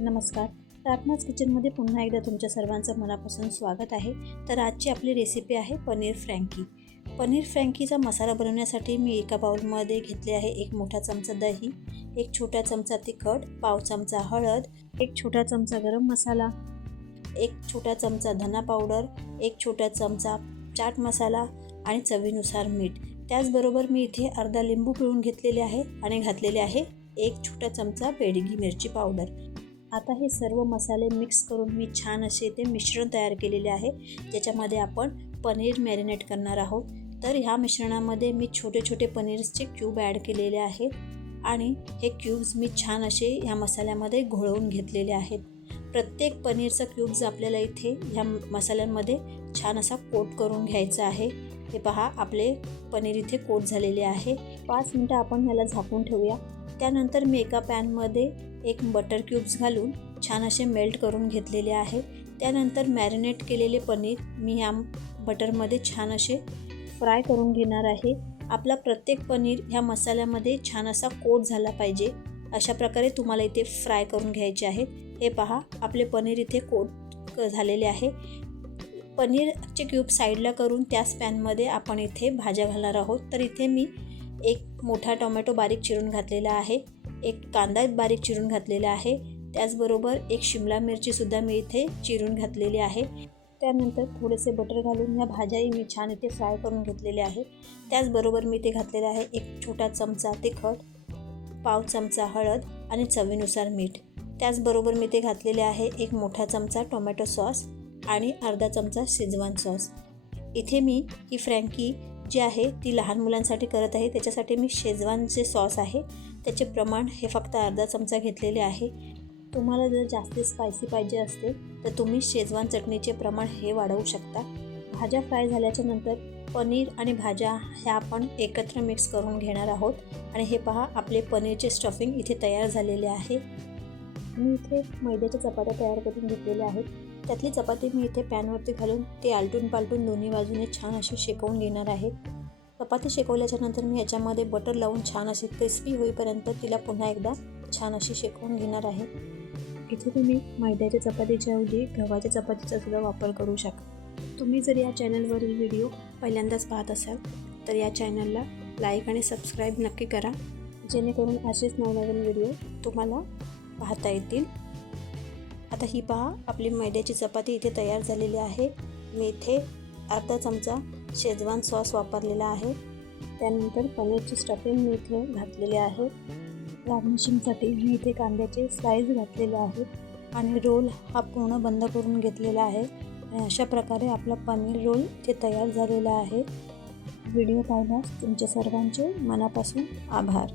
नमस्कार. प्रार्थनाच किचनमध्ये पुन्हा एकदा तुमच्या सर्वांचं मनापासून स्वागत आहे. तर आजची आपली रेसिपी आहे पनीर फ्रँकी. पनीर फ्रँकीचा मसाला बनवण्यासाठी मी एका बाउलमध्ये घेतले आहे 1 मोठा चमचा दही, 1 छोटा चमचा तिखट, पाव चमचा हळद, 1 छोटा चमचा गरम मसाला, 1 छोटा चमचा धना पावडर, 1 छोटा चमचा चाट मसाला आणि चवीनुसार मीठ. त्याचबरोबर मी इथे अर्धा लिंबू पिळून घेतलेले आहे आणि घातलेले आहे 1 छोटा चमचा बेडगी मिरची पावडर. आता हे सर्व मसाले मिक्स करून मी छान असे ते मिश्रण तयार केलेले आहे, ज्याच्यामध्ये आपण पनीर मॅरिनेट करणार आहोत. तर ह्या मिश्रणामध्ये मी छोटे छोटे पनीरचे क्यूब ॲड केलेले आहेत आणि हे क्यूब्स मी छान असे ह्या मसाल्यामध्ये घोळवून घेतलेले आहेत. प्रत्येक पनीरचा क्यूब्स आपल्याला इथे ह्या मसाल्यांमध्ये छान असा कोट करून घ्यायचा आहे. हे पहा, आपले पनीर इथे कोट झालेले आहे. 5 मिनटं आपण ह्याला झाकून ठेवूया. त्यानंतर मी एका पॅनमध्ये 1 बटर क्यूब्स घालून छान असे मेल्ट करून घेतलेले आहे. त्यानंतर मॅरिनेट केलेले पनीर मी ह्या बटरमध्ये छान असे फ्राय करून घेणार आहे. आपला प्रत्येक पनीर ह्या मसाल्यामध्ये छान असा कोट झाला पाहिजे, अशा प्रकारे तुम्हाला इथे फ्राय करून घ्यायचे आहेत. हे पहा, आपले पनीर इथे कोट झालेले आहे. पनीरचे क्यूब साईडला करून त्याच पॅनमध्ये आपण इथे भाज्या घालणार आहोत. तर इथे मी 1 मोठा टोमॅटो बारीक चिरून घातलेला आहे, 1 कांदा बारीक चिरून घातलेला आहे, त्याचबरोबर 1 शिमला मिरचीसुद्धा मी इथे चिरून घातलेली आहे. त्यानंतर थोडेसे बटर घालून ह्या भाज्याही मी छान इथे फ्राय करून घेतलेल्या आहे. त्याचबरोबर मी इथे घातलेले आहे 1 छोटा चमचा तिखट, पाव चमचा हळद आणि चवीनुसार मीठ. त्याचबरोबर मी इथे घातलेले आहे 1 मोठा चमचा टोमॅटो सॉस आणि अर्धा चमचा शेजवान सॉस. इथे मी ही फ्रँकी जी आहे ती लहान मुलांसाठी करत आहे, त्याच्यासाठी मी शेजवानचे सॉस आहे त्याचे प्रमाण हे फक्त अर्धा चमचा घेतलेले आहे. तुम्हाला जर जास्त स्पायसी पाहिजे असते तर तुम्ही शेजवान चटणीचे प्रमाण हे वाढवू शकता. भाज्या फ्राय झाल्याच्या नंतर पनीर आणि भाज्या ह्या आपण एकत्र मिक्स करून घेणार आहोत. आणि हे पहा, आपले पनीरचे स्टफिंग इथे तयार झालेले आहे. मी इथे मैद्याच्या चपात्या तयार करून घेतलेल्या आहेत. त्यातली चपाती मी इथे पॅनवरती घालून ते आलटून पालटून दोन्ही बाजूने छान अशी शेकवून घेणार आहे. चपाती शेकवल्याच्या नंतर मी याच्यामध्ये बटर लावून छान अशी क्रिस्पी होईपर्यंत तिला पुन्हा एकदा छान अशी शेकवून घेणार आहे. इथे तुम्ही मैद्याच्या चपातीच्या ऐवजी गव्हाच्या चपातीचा सुद्धा वापर करू शकता. तुम्ही जर या चॅनलवरील व्हिडिओ पहिल्यांदाच पाहत असाल तर या चॅनलला लाईक आणि सबस्क्राईब नक्की करा, जेणेकरून असेच नवनवीन व्हिडिओ तुम्हाला पाहता येतील. आता ही पहा, आपली मैद्याची चपाती इथे तयार झालेली आहे. मी इथे अर्धा चमचा शेजवान सॉस वापरलेला आहे. त्यानंतर पनीरची स्टफिंग मी इथे घातलेले आहे. गार्निशिंगसाठी मी इथे कांद्याचे स्लाइस घातलेले आहेत आणि रोल हा पूर्ण बंद करून घेतलेला आहे. आणि अशा प्रकारे आपला पनीर रोल इथे तयार झालेला आहे. व्हिडिओ पाहिल्यास तुमच्या सर्वांचे मनापासून आभार.